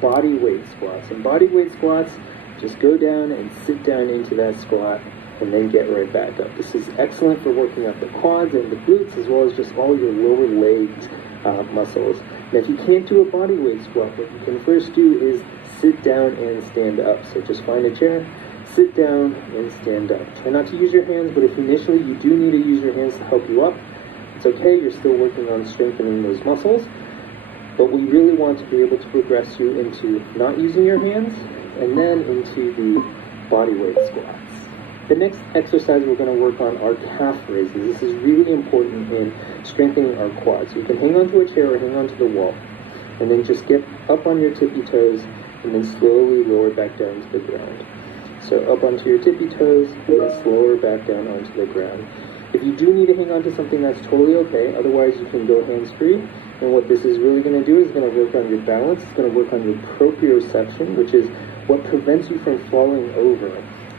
body weight squats. And body weight squats, just go down and sit down into that squat and then get right back up. This is excellent for working up the quads and the glutes, as well as just all your lower legs muscles. Now, if you can't do a body weight squat, what you can first do is sit down and stand up. So just find a chair, sit down and stand up. Try not to use your hands, but if initially you do need to use your hands to help you up, it's okay. You're still working on strengthening those muscles. But we really want to be able to progress you into not using your hands and then into the body weight squats. The next exercise we're going to work on are calf raises. This is really important in strengthening our quads. You can hang onto a chair or hang onto the wall, and then just get up on your tippy toes and then slowly lower back down to the ground. So up onto your tippy toes and then slower back down onto the ground. If you do need to hang on to something, that's totally okay. Otherwise, you can go hands-free. And what this is really going to do is going to work on your balance. It's going to work on your proprioception, which is what prevents you from falling over.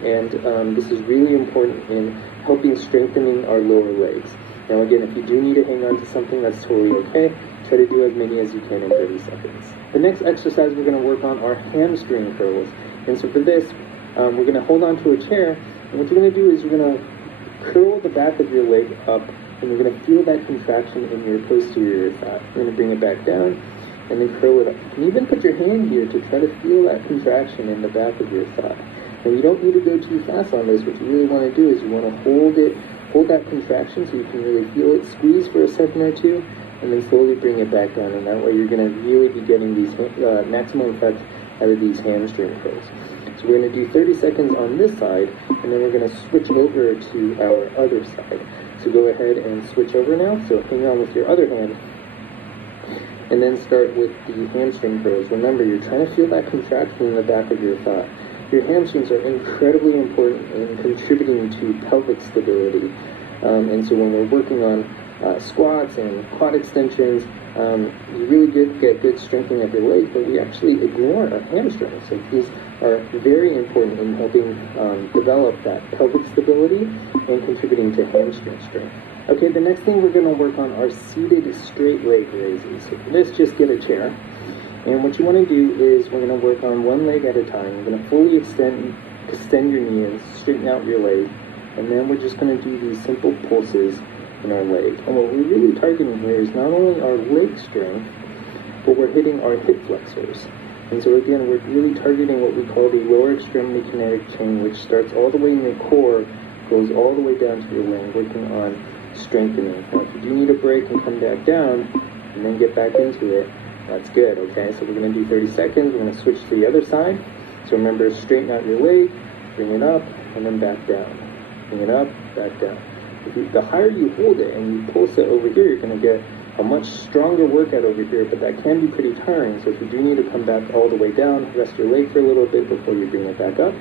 And this is really important in helping strengthening our lower legs. Now again, if you do need to hang on to something, that's totally okay. Try to do as many as you can in 30 seconds. The next exercise we're going to work on are hamstring curls. And so for this, we're going to hold on to a chair. And what you're going to do is you're going to curl the back of your leg up, and you're going to feel that contraction in your posterior thigh. You're going to bring it back down and then curl it up. You can even put your hand here to try to feel that contraction in the back of your thigh. And you don't need to go too fast on this. What you really want to do is you want to hold that contraction so you can really feel it, squeeze for a second or two, and then slowly bring it back down. And that way you're going to really be getting these maximum effect out of these hamstring curls. So we're going to do 30 seconds on this side, and then we're going to switch over to our other side. So go ahead and switch over now. So hang on with your other hand, and then start with the hamstring curls. Remember, you're trying to feel that contraction in the back of your thigh. Your hamstrings are incredibly important in contributing to pelvic stability. And so when we're working on squats and quad extensions, you really get good strengthening of your legs, but we actually ignore our hamstrings. So these are very important in helping develop that pelvic stability and contributing to hamstring strength. Okay, the next thing we're going to work on are seated straight leg raises. So for this, just get a chair. And what you want to do is we're going to work on one leg at a time. We're going to fully extend your knee and straighten out your leg. And then we're just going to do these simple pulses in our leg. And what we're really targeting here is not only our leg strength, but we're hitting our hip flexors. And so again, we're really targeting what we call the lower extremity kinetic chain, which starts all the way in the core, goes all the way down to your leg, working on strengthening. Now, if you do need a break and come back down, and then get back into it, that's good, okay? So we're going to do 30 seconds. We're going to switch to the other side. So remember, straighten out your leg, bring it up, and then back down. Bring it up, back down. The higher you hold it and you pulse it over here, you're going to get a much stronger workout over here, but that can be pretty tiring. So if you do need to come back all the way down, rest your leg for a little bit before you bring it back up,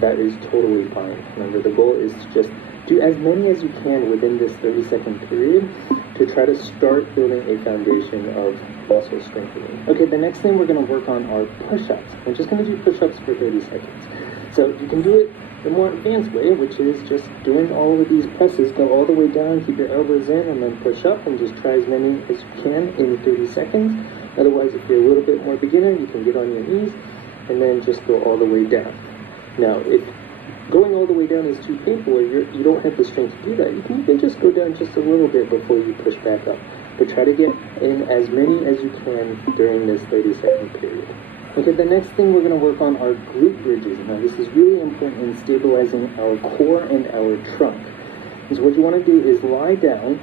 that is totally fine. Remember, the goal is to just do as many as you can within this 30-second period to try to start building a foundation of muscle strengthening. Okay, the next thing we're going to work on are push-ups. We're just going to do push-ups for 30 seconds. So you can do it the more advanced way, which is just doing all of these presses, go all the way down, keep your elbows in, and then push up, and just try as many as you can in 30 seconds. Otherwise, if you're a little bit more beginner, you can get on your knees, and then just go all the way down. Now, if going all the way down is too painful, or you don't have the strength to do that, you can even just go down just a little bit before you push back up. But try to get in as many as you can during this 30-second period. Okay, the next thing we're going to work on are glute bridges. Now, this is really important in stabilizing our core and our trunk. And so what you want to do is lie down,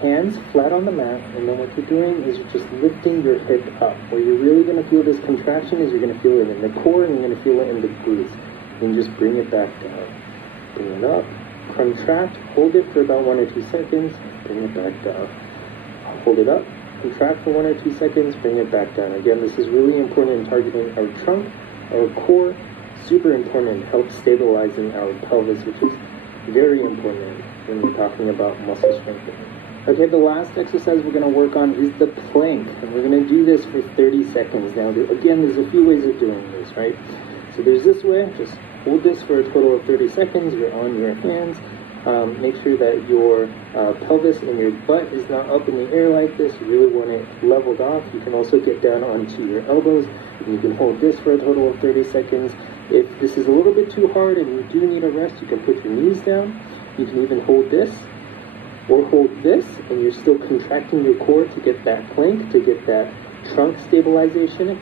hands flat on the mat, and then what you're doing is you're just lifting your hip up. Where you're really going to feel this contraction is you're going to feel it in the core and you're going to feel it in the glutes. And just bring it back down. Bring it up, contract, hold it for about 1 or 2 seconds, bring it back down. Hold it up, contract for 1 or 2 seconds, bring it back down. Again, this is really important in targeting our trunk, our core, super important in help stabilizing our pelvis, which is very important when we're talking about muscle strengthening. Okay, the last exercise we're going to work on is the plank, and we're going to do this for 30 seconds. Now, again, there's a few ways of doing this, right? So there's this way, just hold this for a total of 30 seconds, you're on your hands, Make sure that your pelvis and your butt is not up in the air like this. You really want it leveled off. You can also get down onto your elbows, and you can hold this for a total of 30 seconds. If this is a little bit too hard and you do need a rest, you can put your knees down. You can even hold this or hold this, and you're still contracting your core to get that plank, to get that trunk stabilization.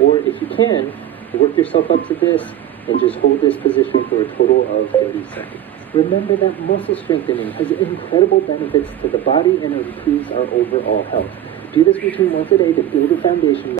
Or if you can, work yourself up to this and just hold this position for a total of 30 seconds. Remember that muscle strengthening has incredible benefits to the body and improves our overall health. Do this routine once a day to build a foundation